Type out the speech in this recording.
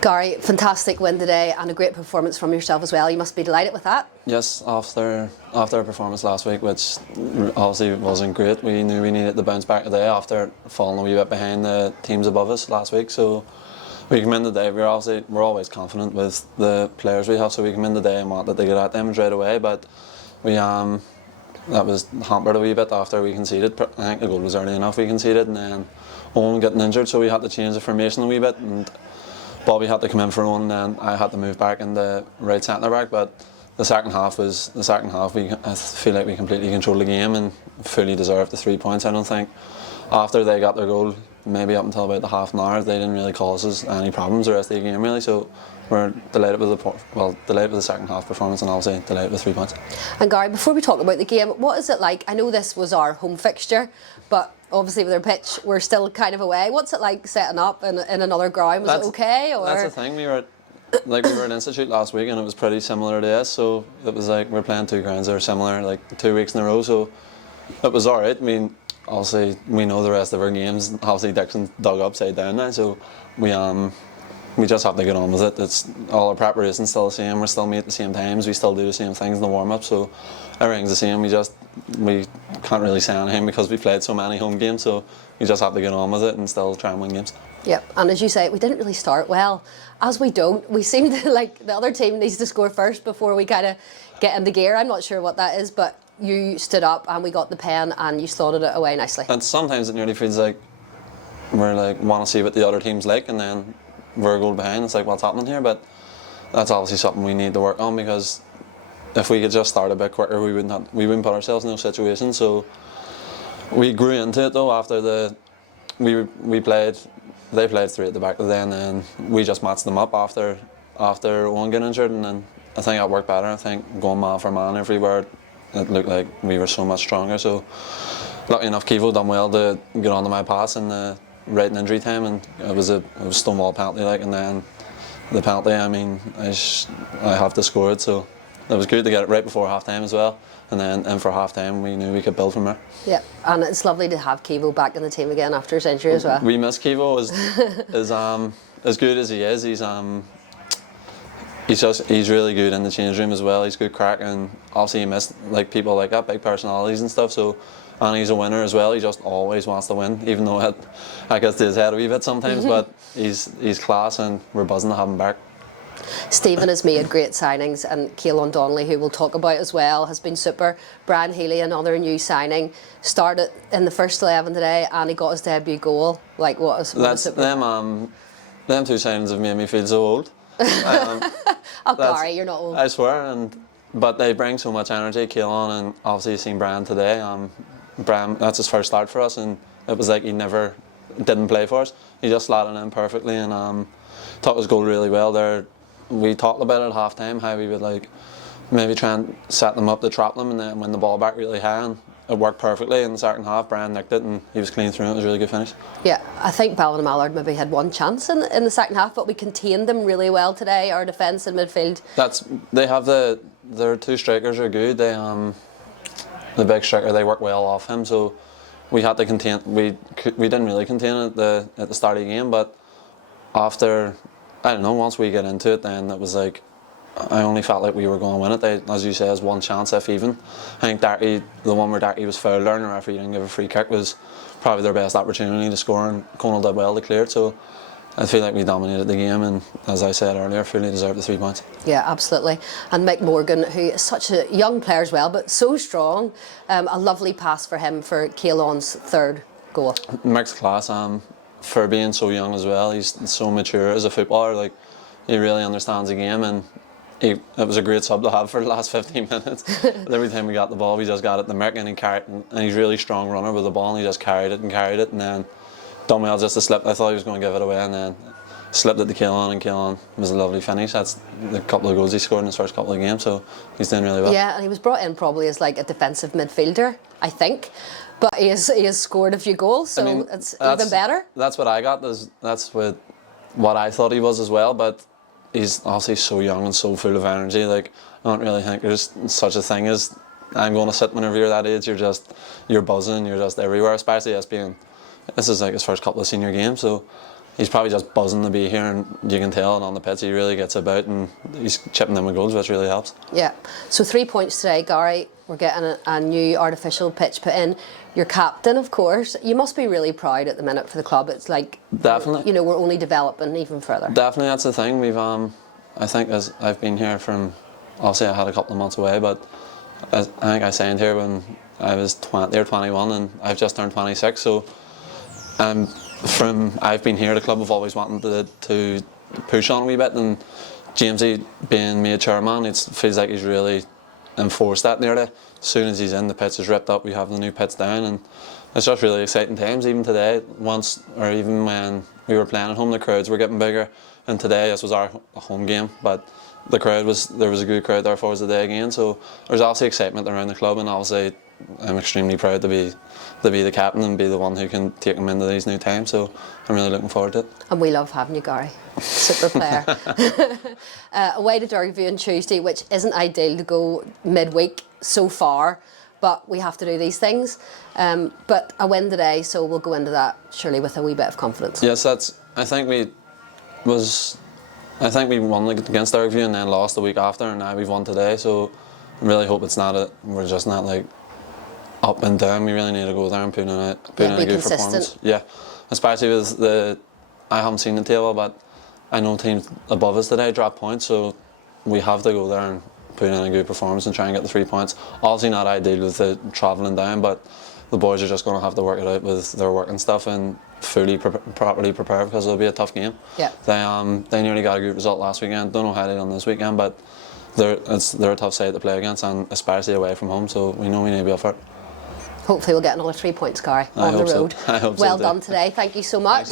Gary, fantastic win today and a great performance from yourself as well. You must be delighted with that. Yes, after our performance last week, which obviously wasn't great, we knew we needed to bounce back today after falling a wee bit behind the teams above us last week. So we came in today. We're always confident with the players we have, so we came in today and wanted to get at them straight away. But we that was hampered a wee bit after we conceded. I think the goal was early enough. We conceded, and then Owen getting injured, so we had to change the formation a wee bit. And Bobby had to come in for Owen, and I had to move back in the right centre back. But the second half. I feel like we completely controlled the game and fully deserved the 3 points. I don't think after they got their goal, maybe up until about the half an hour, they didn't really cause us any problems the rest of the game really. So we're delighted with the second half performance, and obviously delighted with 3 points. And Gary, before we talk about the game, what is it like? I know this was our home fixture, but obviously with our pitch, we're still kind of away. What's it like setting up in another ground? Was it okay? Or? That's the thing. We were at Institute last week, and it was pretty similar to this. So it was like we're playing two grounds that are similar, like 2 weeks in a row. So it was all right. I mean, obviously we know the rest of our games. Obviously Dixon dug upside down now, so we just have to get on with it. It's all our preparation's still the same. We still meet at the same times. We still do the same things in the warm up. So everything's the same. We can't really say anything because we played so many home games. So we just have to get on with it and still try and win games. Yep. And as you say, we didn't really start well. As we don't, we seem to like the other team needs to score first before we kind of get into gear. I'm not sure what that is, but you stood up and we got the pen and you slotted it away nicely. And sometimes it nearly feels like we're like want to see what the other team's like, and then we're a goal behind. It's like, what's happening here? But that's obviously something we need to work on, because if we could just start a bit quicker, we wouldn't put ourselves in those situations. So we grew into it though after they played three at the back of the day, and then we just matched them up after Owen got injured, and then I think that worked better. I think going man for man everywhere, it looked like we were so much stronger. So lucky enough, Kivo done well to get onto my pass in the right in injury time, and it was stonewall penalty and then the penalty, I mean, I have to score it, so it was good to get it right before half time as well, and then in for half time we knew we could build from there. Yeah, and it's lovely to have Kivo back in the team again after his injury as well. We miss Kivo. As good as he is, he's really good in the change room as well. He's good crack, and obviously he missed like people like that, big personalities and stuff. So, and he's a winner as well. He just always wants to win, even though I guess to his head a wee bit sometimes. But he's class, and we're buzzing to have him back. Stephen has made great signings, and Gary Donnelly, who we'll talk about as well, has been super. Brian Healy, another new signing, started in the first 11 today, and he got his debut goal. Like what a super. Them two signings have made me feel so old. Oh, Gary, you're not old. I swear, but they bring so much energy. Keelan, and obviously you've seen Brian today. Brian, that's his first start for us, and it was like he never didn't play for us. He just slotted in perfectly, and took his goal really well there. We talked about it at half time, how we would like maybe try and set them up to trap them and then win the ball back really high, and it worked perfectly in the second half. Brian nicked it and he was clean through it. It was a really good finish. Yeah, I think Ballinamallard maybe had one chance in the second half, but we contained them really well today. Our defence and midfield. Their two strikers are good. They the big striker, they work well off him, so we had to contain. We didn't really contain it at the start of the game, but after, I don't know, once we get into it, then it was like I only felt like we were going to win it. They, as you say, has one chance if even. I think Darky, the one where Darky was fouled there and the referee didn't give a free kick, was probably their best opportunity to score, and Conal did well to clear it. So I feel like we dominated the game, and as I said earlier, fully deserved the 3 points. Yeah, absolutely. And Mick Morgan, who is such a young player as well, but so strong, a lovely pass for him for Keelan's third goal. Mick's class, for being so young as well. He's so mature as a footballer. Like, he really understands the game, and it was a great sub to have for the last 15 minutes. Every time we got the ball, we just got it to Mick, and he carried, and he's a really strong runner with the ball, and he just carried it, and then done well just to slip. I thought he was going to give it away, and then slipped it to Keelan, and Keelan was a lovely finish. That's the couple of goals he scored in his first couple of games, so he's doing really well. Yeah, and he was brought in probably as like a defensive midfielder, I think. But he has scored a few goals, so I mean, it's even better. That's what I got. That's what I thought he was as well, but he's obviously so young and so full of energy. Like, I don't really think there's such a thing as I'm going to sit whenever you're that age. You're buzzing, you're just everywhere, especially as being, this is like his first couple of senior games, so he's probably just buzzing to be here, and you can tell it on the pitch. He really gets about, and he's chipping them with goals, which really helps. Yeah. So 3 points today, Gary. We're getting a new artificial pitch put in. Your captain, of course. You must be really proud at the minute for the club. It's like, definitely, you know, we're only developing even further. Definitely, that's the thing. We've I think as I've been here from, obviously I had a couple of months away, but I think I signed here when I was 20 or 21, and I've just turned 26. So from I've been here, the club have always wanted to push on a wee bit, and Jamesy being made chairman, it feels like he's really enforced that nearly. As soon as he's in, the pitch is ripped up, we have the new pitch down, and it's just really exciting times. Even today, even when we were playing at home, the crowds were getting bigger, and today this was our home game, but there was a good crowd there for us today again, so there's obviously excitement around the club, and obviously I'm extremely proud to be the captain and be the one who can take them into these new times, so I'm really looking forward to it. And we love having you, Gary. Super player. Away to Derby on Tuesday, which isn't ideal to go midweek so far, but we have to do these things. But a win today, so we'll go into that surely with a wee bit of confidence. Yes, I think we won against Derby and then lost the week after, and now we've won today, so I really hope we're just not like up and down. We really need to go there and put in a good performance. Yeah, especially with I haven't seen the table, but I know teams above us today drop points, so we have to go there and put in a good performance and try and get the 3 points. Obviously not ideal with the travelling down, but the boys are just going to have to work it out with their work and stuff and fully properly prepare, because it'll be a tough game. Yeah. They nearly got a good result last weekend. Don't know how they done this weekend, but they're a tough side to play against, and especially away from home, so we know we need to be up for it. Hopefully we'll get another 3 points, Gary, on the road. I hope so. Well done today. Thank you so much.